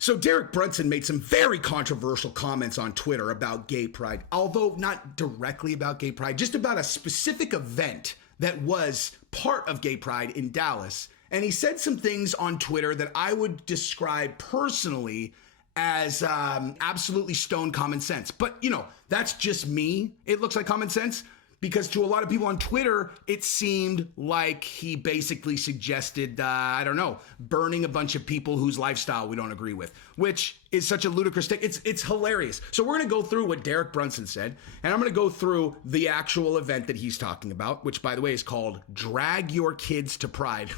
So Derek Brunson made some very controversial comments on Twitter about gay pride, although not directly about gay pride, just about a specific event that was part of gay pride in Dallas. And he said some things on Twitter that I would describe personally as absolutely stone common sense. But, that's just me. It looks like common sense. Because to a lot of people on Twitter, it seemed like he basically suggested, burning a bunch of people whose lifestyle we don't agree with, which is such a ludicrous thing. It's hilarious. So we're going to go through what Derek Brunson said, and I'm going to go through the actual event that he's talking about, which, by the way, is called Drag Your Kids to Pride.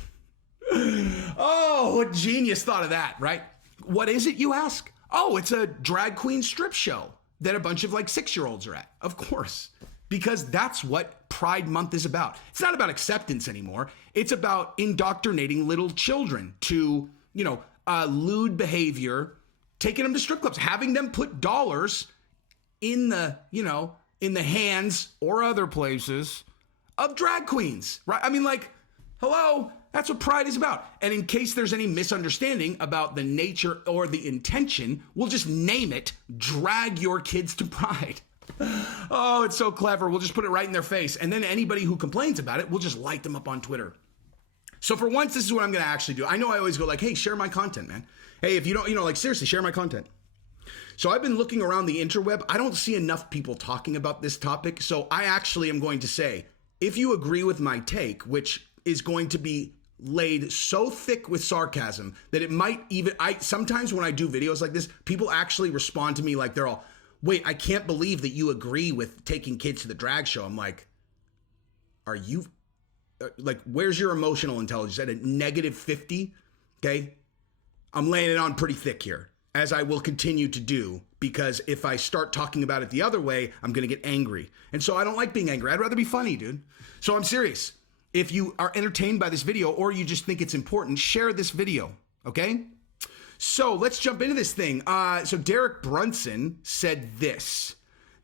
Oh, what genius thought of that, right? What is it, you ask? Oh, it's a drag queen strip show that a bunch of 6-year-olds are at. Of course. Because that's what Pride Month is about. It's not about acceptance anymore. It's about indoctrinating little children to, lewd behavior, taking them to strip clubs, having them put dollars in the hands or other places of drag queens, right? I mean, hello, that's what Pride is about. And in case there's any misunderstanding about the nature or the intention, we'll just name it Drag Your Kids to Pride. Oh, it's so clever. We'll just put it right in their face. And then anybody who complains about it, we'll just light them up on Twitter. So for once, this is what I'm going to actually do. I know I always go hey, share my content, man. Hey, if you don't, seriously, share my content. So I've been looking around the interweb. I don't see enough people talking about this topic. So I actually am going to say, if you agree with my take, which is going to be laid so thick with sarcasm that it might even, sometimes when I do videos like this, people actually respond to me like they're all, wait, I can't believe that you agree with taking kids to the drag show. I'm like, are you, where's your emotional intelligence? At a negative 50, okay? I'm laying it on pretty thick here, as I will continue to do, because if I start talking about it the other way, I'm going to get angry. And so I don't like being angry. I'd rather be funny, dude. So I'm serious. If you are entertained by this video or you just think it's important, share this video, okay? So let's jump into this thing. So Derek Brunson said this.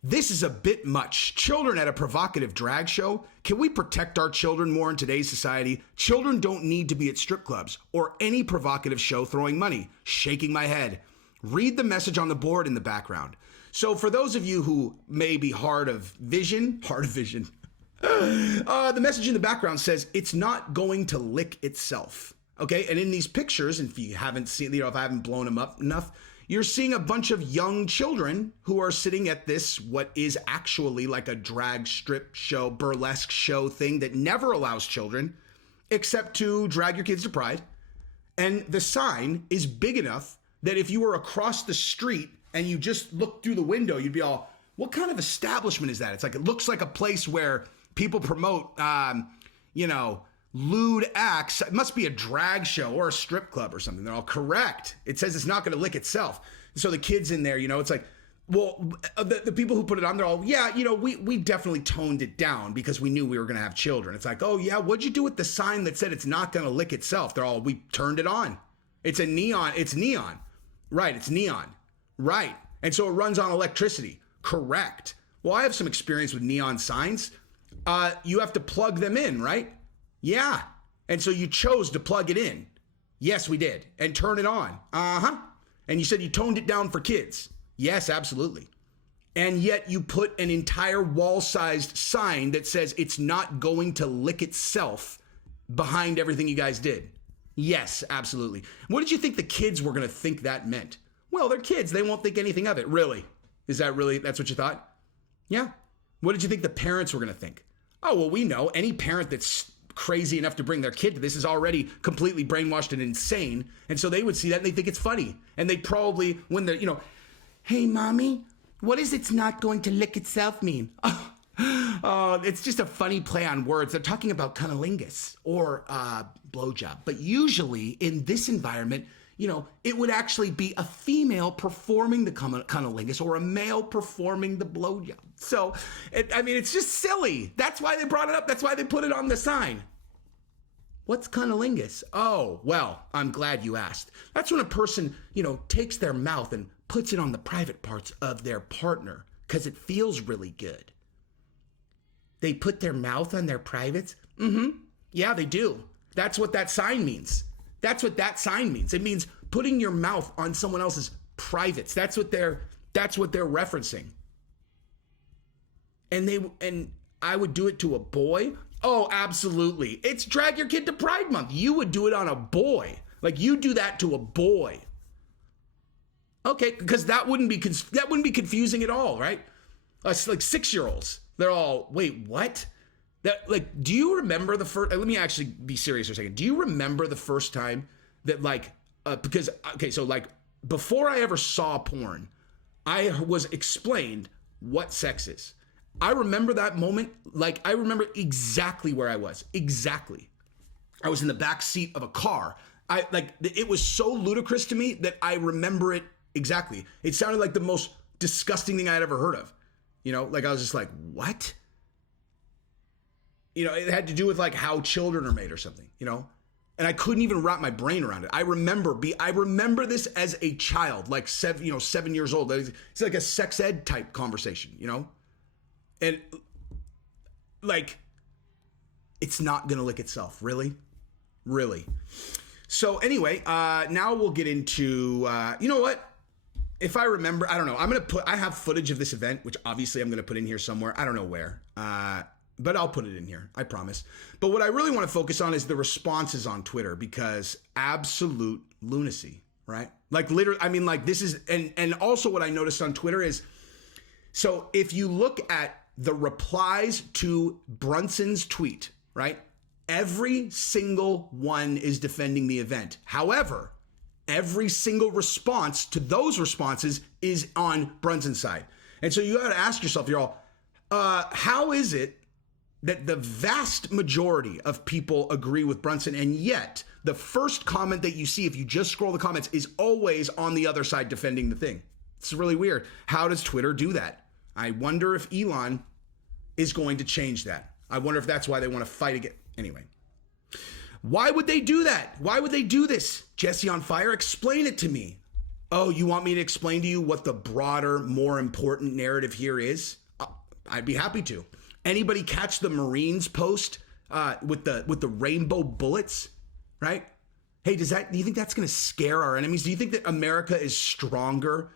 This is a bit much. Children at a provocative drag show? Can we protect our children more in today's society? Children don't need to be at strip clubs or any provocative show throwing money. Shaking my head. Read the message on the board in the background. So for those of you who may be hard of vision, the message in the background says it's not going to lick itself. Okay, and in these pictures, and if you haven't seen, if I haven't blown them up enough, you're seeing a bunch of young children who are sitting at this, what is actually like a drag strip show, burlesque show thing that never allows children except to drag your kids to Pride. And the sign is big enough that if you were across the street and you just looked through the window, you'd be all, what kind of establishment is that? It's it looks like a place where people promote, lewd acts. It must be a drag show or a strip club or something. They're all correct. It says it's not going to lick itself. So the kids in there, it's the people who put it on, they're all, we definitely toned it down because we knew we were going to have children. It's oh yeah, what'd you do with the sign that said it's not going to lick itself? They're all, we turned it on. It's neon. Right, it's neon. Right. And so it runs on electricity. Correct. Well, I have some experience with neon signs. You have to plug them in, right? Yeah. And so you chose to plug it in. Yes, we did. And turn it on. Uh-huh. And you said you toned it down for kids. Yes, absolutely. And yet you put an entire wall-sized sign that says it's not going to lick itself behind everything you guys did. Yes, absolutely. What did you think the kids were going to think that meant? Well, they're kids. They won't think anything of it. Really? That's what you thought? Yeah. What did you think the parents were going to think? Oh, well, we know any parent that's crazy enough to bring their kid to this is already completely brainwashed and insane. And so they would see that and they think it's funny. And they probably, when they're, hey, mommy, what does it's not going to lick itself mean? Oh, it's just a funny play on words. They're talking about cunnilingus or blowjob. But usually in this environment, it would actually be a female performing the cunnilingus or a male performing the blowjob. So, it's just silly. That's why they brought it up. That's why they put it on the sign. What's cunnilingus? Oh, well, I'm glad you asked. That's when a person, takes their mouth and puts it on the private parts of their partner because it feels really good. They put their mouth on their privates? Mm-hmm. Yeah, they do. That's what that sign means. It means putting your mouth on someone else's privates. That's what they're referencing. And I would do it to a boy? Oh, absolutely. It's Drag Your Kid to Pride Month. You would do it on a boy. Like, you do that to a boy. Okay, because that wouldn't be confusing at all, right? Like 6-year-olds, they're all, wait, what? That, like, do you remember the first? Let me actually be serious for a second. Do you remember the first time that, like, because okay, so like before I ever saw porn, I was explained what sex is. I remember that moment. Like, I remember exactly where I was. Exactly. I was in the back seat of a car. It was so ludicrous to me that I remember it exactly. It sounded like the most disgusting thing I had ever heard of. You know, like I was just like, what? You know, it had to do with like how children are made or something, you know? And I couldn't even wrap my brain around it. I remember this as a child, like 7 years old. It's like a sex ed type conversation, you know? And like, it's not going to lick itself. Really? Really? So anyway, now we'll get into, you know what? If I remember, I don't know. I have footage of this event, which obviously I'm going to put in here somewhere. I don't know where, but I'll put it in here. I promise. But what I really want to focus on is the responses on Twitter, because absolute lunacy, right? Like literally, I mean, like this is, and also what I noticed on Twitter is, so if you look at the replies to Brunson's tweet, right? Every single one is defending the event. However, every single response to those responses is on Brunson's side. And so you got to ask yourself, you're all, how is it that the vast majority of people agree with Brunson, and yet the first comment that you see, if you just scroll the comments, is always on the other side defending the thing? It's really weird. How does Twitter do that? I wonder if Elon is going to change that. I wonder if that's why they want to fight again. Anyway, why would they do that? Why would they do this? Jesse on Fire, explain it to me. Oh, you want me to explain to you what the broader, more important narrative here is? I'd be happy to. Anybody catch the Marines post with the rainbow bullets, right? Hey, do you think that's going to scare our enemies? Do you think that America is stronger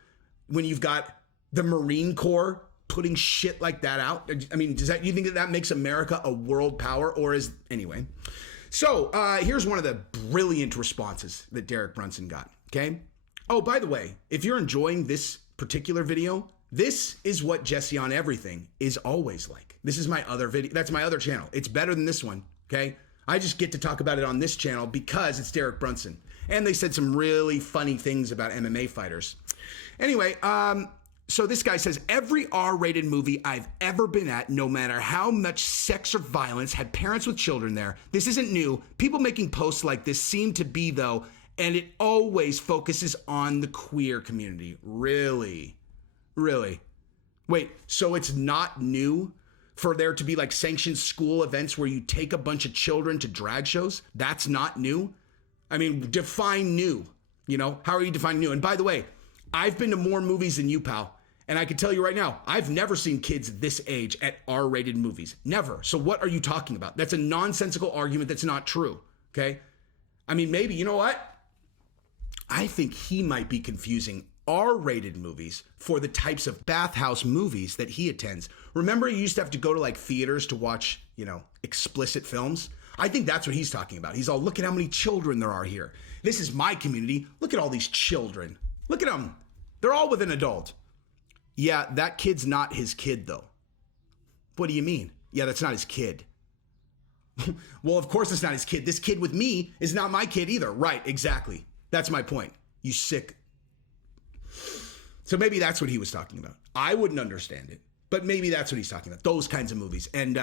when you've got the Marine Corps putting shit like that out? I mean, you think that makes America a world power, or anyway? So here's one of the brilliant responses that Derek Brunson got, okay? Oh, by the way, if you're enjoying this particular video, this is what Jesse on Everything is always like. This is my other video. That's my other channel. It's better than this one, okay? I just get to talk about it on this channel because it's Derek Brunson. And they said some really funny things about MMA fighters. Anyway, so this guy says, every R-rated movie I've ever been at, no matter how much sex or violence, had parents with children there. This isn't new. People making posts like this seem to be, though, and it always focuses on the queer community. Really? Really? Wait, so it's not new for there to be like sanctioned school events where you take a bunch of children to drag shows? That's not new? I mean, define new. You know, how are you defining new? And by the way, I've been to more movies than you, pal. And I can tell you right now, I've never seen kids this age at R-rated movies. Never. So what are you talking about? That's a nonsensical argument that's not true. Okay? I mean, maybe, you know what? I think he might be confusing R-rated movies for the types of bathhouse movies that he attends. Remember, you used to have to go to like theaters to watch, you know, explicit films? I think that's what he's talking about. He's all, look at how many children there are here. This is my community. Look at all these children. Look at them. They're all with an adult. Yeah, that kid's not his kid, though. What do you mean? Yeah, that's not his kid. Well, of course it's not his kid. This kid with me is not my kid either. Right, exactly. That's my point. You sick. So maybe that's what he was talking about. I wouldn't understand it, but maybe that's what he's talking about. Those kinds of movies. And,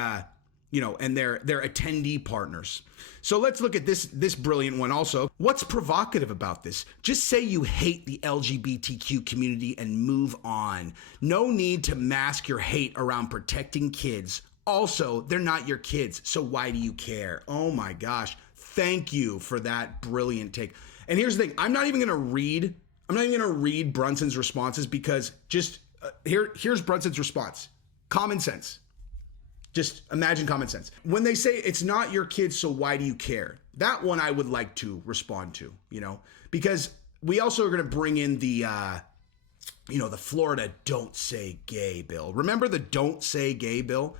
you know, and their attendee partners. So let's look at this brilliant one also. What's provocative about this? Just say you hate the LGBTQ community and move on. No need to mask your hate around protecting kids. Also, they're not your kids, so why do you care? Oh my gosh. Thank you for that brilliant take. And here's the thing. I'm not even going to read Brunson's responses because just here's Brunson's response. Common sense. Just imagine common sense. When they say it's not your kids, so why do you care? That one I would like to respond to, you know, because we also are going to bring in the, the Florida Don't Say Gay bill. Remember the Don't Say Gay bill?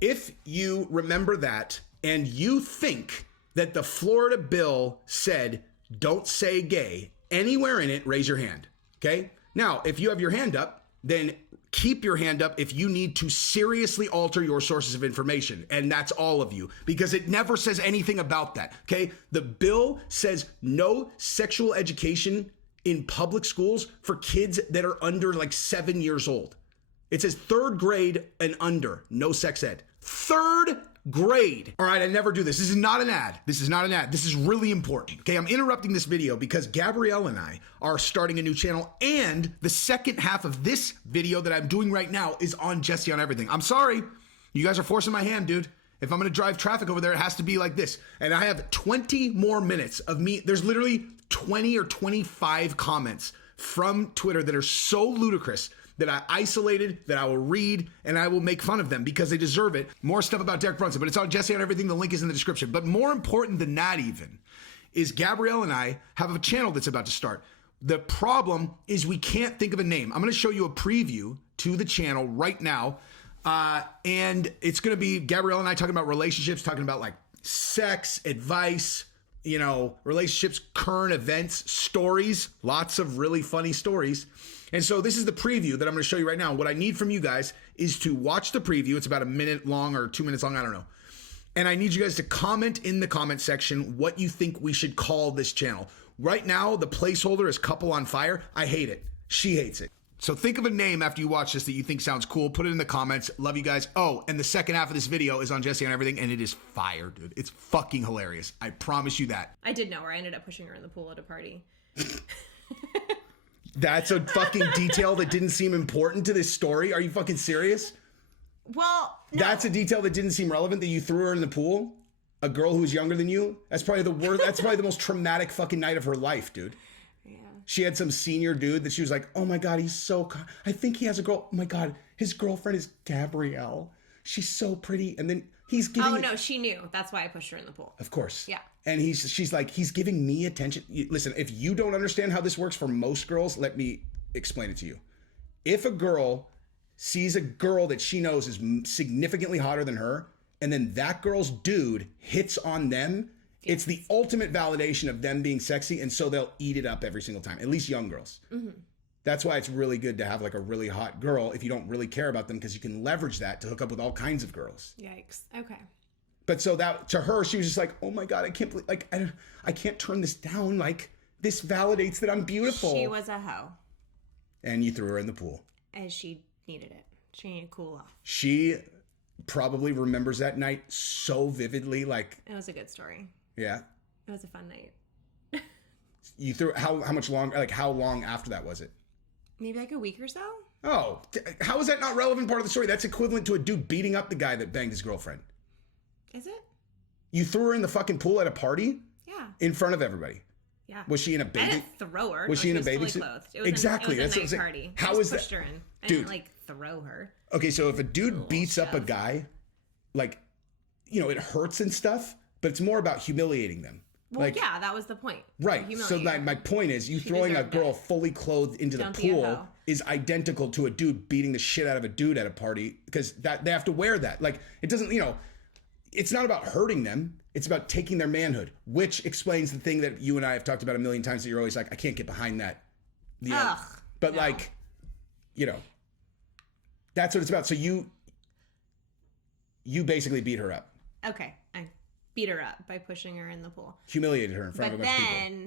If you remember that and you think that the Florida bill said don't say gay anywhere in it, raise your hand. Okay? Now, if you have your hand up, then keep your hand up if you need to seriously alter your sources of information. And that's all of you, because it never says anything about that. Okay? The bill says no sexual education in public schools for kids that are under like 7 years old. It says 3rd grade and under, no sex ed. 3rd grade. All right, I never do this. This is not an ad. This is really important. Okay, I'm interrupting this video because Gabrielle and I are starting a new channel, and the second half of this video that I'm doing right now is on Jesse on Everything. I'm sorry. You guys are forcing my hand, dude. If I'm going to drive traffic over there, it has to be like this. And I have 20 more minutes of me. There's literally 20 or 25 comments from Twitter that are so ludicrous that I isolated, that I will read, and I will make fun of them because they deserve it. More stuff about Derek Brunson, but it's on Jesse on Everything. The link is in the description. But more important than that even is Gabrielle and I have a channel that's about to start. The problem is we can't think of a name. I'm going to show you a preview to the channel right now. And it's going to be Gabrielle and I talking about relationships, talking about like sex, advice, relationships, current events, stories, lots of really funny stories. And so this is the preview that I'm going to show you right now. What I need from you guys is to watch the preview. It's about a minute long or 2 minutes long. I don't know. And I need you guys to comment in the comment section what you think we should call this channel. Right now, the placeholder is Couple on Fire. I hate it. She hates it. So think of a name after you watch this that you think sounds cool. Put it in the comments. Love you guys. Oh, and the second half of this video is on Jesse on Everything, and it is fire, dude. It's fucking hilarious. I promise you that. I did know her. I ended up pushing her in the pool at a party. That's a fucking detail that didn't seem important to this story. Are you fucking serious? Well, no. That's a detail that didn't seem relevant, that you threw her in the pool? A girl who was younger than you? That's probably the worst. That's probably the most traumatic fucking night of her life, dude. Yeah. She had some senior dude that she was like, oh my God, he's so, I think he has a girl. Oh my God, his girlfriend is Gabrielle. She's so pretty. And then he's giving. Oh no, she knew. That's why I pushed her in the pool. Of course. Yeah. And she's like, he's giving me attention. Listen, if you don't understand how this works for most girls, let me explain it to you. If a girl sees a girl that she knows is significantly hotter than her, and then that girl's dude hits on them, yes, it's the ultimate validation of them being sexy, and so they'll eat it up every single time, at least young girls. Mm-hmm. That's why it's really good to have like a really hot girl if you don't really care about them, because you can leverage that to hook up with all kinds of girls. Yikes. Okay. But so that, to her, she was just like, oh my God, I can't believe, like, I can't turn this down. Like, this validates that I'm beautiful. She was a hoe. And you threw her in the pool. As she needed it. She needed to cool off. She probably remembers that night so vividly. Like, it was a good story. Yeah. It was a fun night. You threw, how much longer, like, how long after that was it? Maybe like a week or so. Oh, how is that not relevant part of the story? That's equivalent to a dude beating up the guy that banged his girlfriend. Is it? You threw her in the fucking pool at a party? Yeah. In front of everybody? Yeah. Was she in a baby? I didn't throw her. Was she in a baby baby suit? Exactly. That's a what night I'm party. How is that? Pushed her in. I Dude. didn't like throw her. Okay, so if a dude beats up a guy, like, it hurts and stuff, but it's more about humiliating them. Well, like, yeah, that was the point. Right. So my point is, you throwing a girl fully clothed into the pool is identical to a dude beating the shit out of a dude at a party, because they have to wear that. Like, it doesn't, it's not about hurting them. It's about taking their manhood, which explains the thing that you and I have talked about a million times, that you're always like, I can't get behind that. But no. Like, that's what it's about. So you basically beat her up. Okay. I beat her up by pushing her in the pool. Humiliated her in front of a bunch of people.